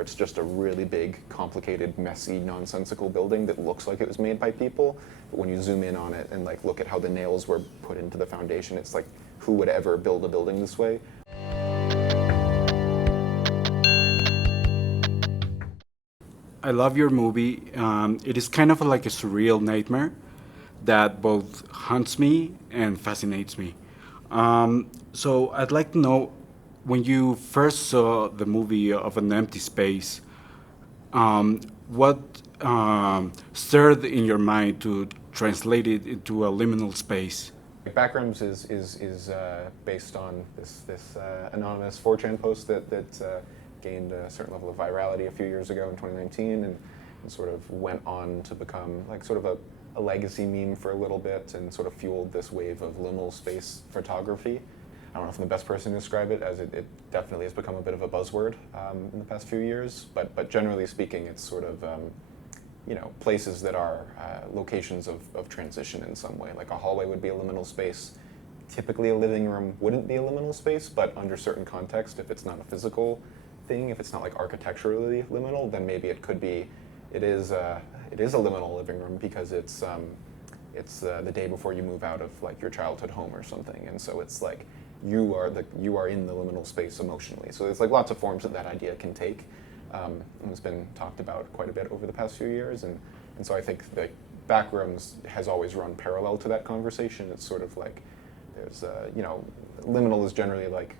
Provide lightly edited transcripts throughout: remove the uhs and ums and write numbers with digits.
It's just a really big, complicated, messy, nonsensical building that looks like it was made by people. But when you zoom in on it and like look at how the nails were put into the foundation, it's like, who would ever build a building this way? I love your movie. It is kind of like a surreal nightmare that both haunts me and fascinates me. So I'd like to know, when you first saw the movie of an empty space, what stirred in your mind to translate it into a liminal space? Backrooms is based on this anonymous 4chan post that gained a certain level of virality a few years ago in 2019 and sort of went on to become like sort of a legacy meme for a little bit and sort of fueled this wave of liminal space photography. I don't know if I'm the best person to describe it, as it definitely has become a bit of a buzzword in the past few years, but generally speaking, it's sort of places that are locations of transition in some way. Like a hallway would be a liminal space. Typically a living room wouldn't be a liminal space, but under certain context, if it's not a physical thing, if it's not like architecturally liminal, then maybe it could be, it is a liminal living room because it's the day before you move out of like your childhood home or something, and so it's like you are in the liminal space emotionally. So there's like lots of forms that idea can take. And it's been talked about quite a bit over the past few years, and so I think that Backrooms has always run parallel to that conversation. It's sort of like there's liminal is generally like,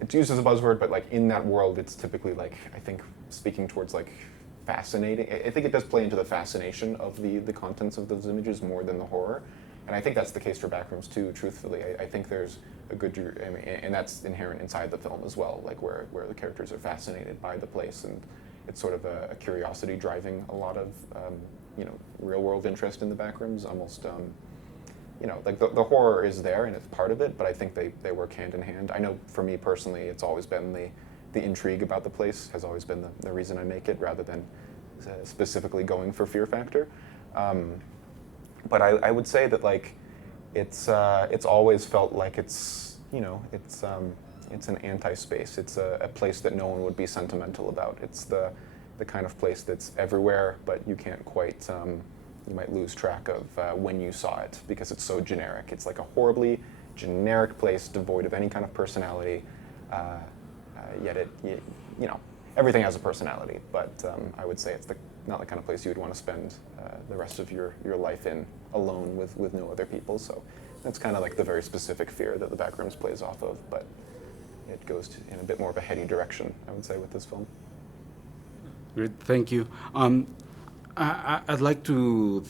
it's used as a buzzword, but like in that world, it's typically like, I think, speaking towards like fascinating. I think it does play into the fascination of the contents of those images more than the horror. And I think that's the case for Backrooms too, truthfully. I think there's a good, and that's inherent inside the film as well, like where the characters are fascinated by the place, and it's sort of a curiosity driving a lot of real world interest in the Backrooms, almost like the horror is there and it's part of it, but I think they work hand in hand. I know for me personally, it's always been the intrigue about the place has always been the reason I make it, rather than specifically going for fear factor. But I would say that like it's always felt like it's an anti-space. It's a place that no one would be sentimental about. It's the kind of place that's everywhere, but you can't quite you might lose track of when you saw it because it's so generic. It's like a horribly generic place devoid of any kind of personality. Yet everything has a personality, but I would say it's not the kind of place you would want to spend the rest of your life in alone with no other people. So that's kind of like the very specific fear that the Backrooms plays off of, but it goes in a bit more of a heady direction, I would say, with this film. Great, thank you. I'd like to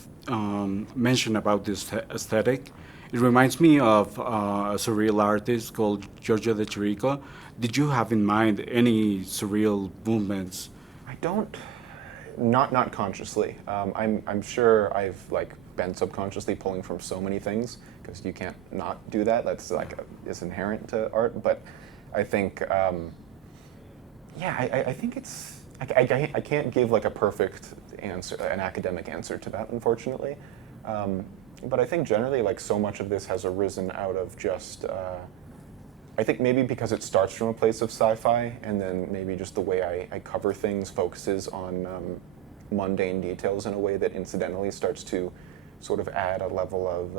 mention about this aesthetic. It reminds me of a surreal artist called Giorgio de Chirico. Did you have in mind any surreal movements? I don't, not consciously. I'm sure I've like been subconsciously pulling from so many things, because you can't not do that. That's like is inherent to art. But I think, I think it's. I can't give like a perfect answer, an academic answer to that, unfortunately. But I think generally, like so much of this has arisen out of just. I think maybe because it starts from a place of sci-fi, and then maybe just the way I cover things focuses on mundane details in a way that incidentally starts to sort of add a level of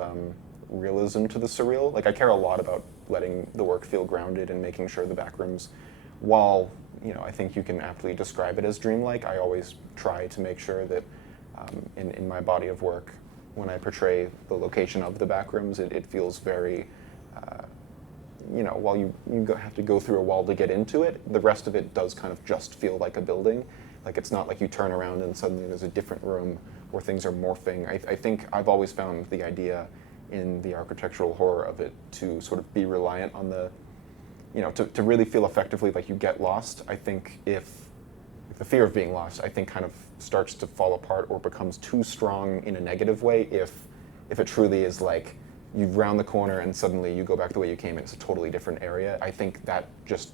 realism to the surreal. Like I care a lot about letting the work feel grounded and making sure the Backrooms, while I think you can aptly describe it as dreamlike, I always try to make sure that in my body of work, when I portray the location of the Backrooms, it feels very, while you have to go through a wall to get into it, the rest of it does kind of just feel like a building. Like it's not like you turn around and suddenly there's a different room where things are morphing. I think I've always found the idea in the architectural horror of it to sort of be reliant on the, to really feel effectively like you get lost. I think if the fear of being lost, I think kind of starts to fall apart or becomes too strong in a negative way if it truly is like you round the corner and suddenly you go back the way you came and it's a totally different area. I think that just,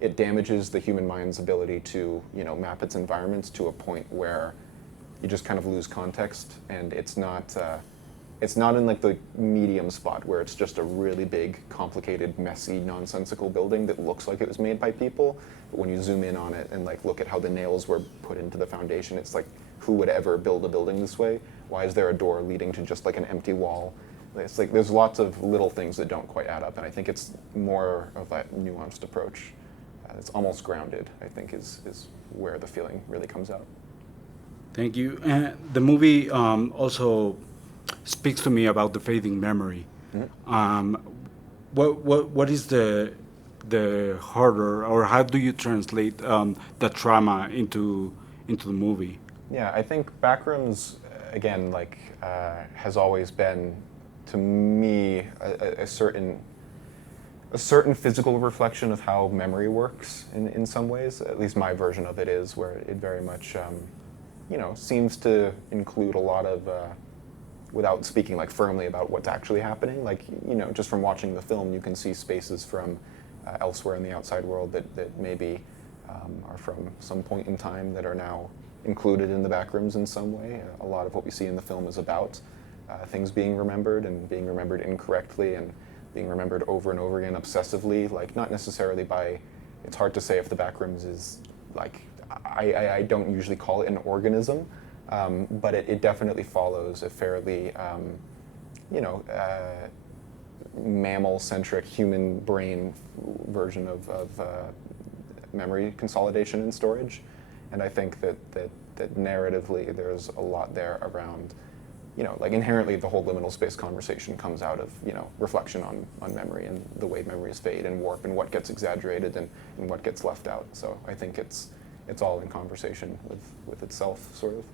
it damages the human mind's ability to, map its environments to a point where you just kind of lose context, and it's not it's not in like the medium spot where it's just a really big, complicated, messy, nonsensical building that looks like it was made by people. But when you zoom in on it and like look at how the nails were put into the foundation, it's like, who would ever build a building this way? Why is there a door leading to just like an empty wall? It's like there's lots of little things that don't quite add up, and I think it's more of that nuanced approach. It's almost grounded, I think, is where the feeling really comes out. Thank you. And the movie also speaks to me about the fading memory. Mm-hmm. What is the horror, or how do you translate the trauma into the movie? Yeah, I think Backrooms, again, like has always been, to me, a certain physical reflection of how memory works in some ways. At least my version of it is, where it very much, seems to include a lot of, without speaking like firmly about what's actually happening, like, just from watching the film, you can see spaces from elsewhere in the outside world that maybe are from some point in time that are now included in the Backrooms in some way. A lot of what we see in the film is about things being remembered and being remembered incorrectly and being remembered over and over again obsessively, like not necessarily by, it's hard to say if the Backrooms is like, I don't usually call it an organism, but it definitely follows a fairly, mammal-centric human brain version of memory consolidation and storage. And I think that narratively there's a lot there around, like inherently the whole liminal space conversation comes out of, reflection on memory and the way memories fade and warp and what gets exaggerated and what gets left out. So I think it's all in conversation with itself, sort of.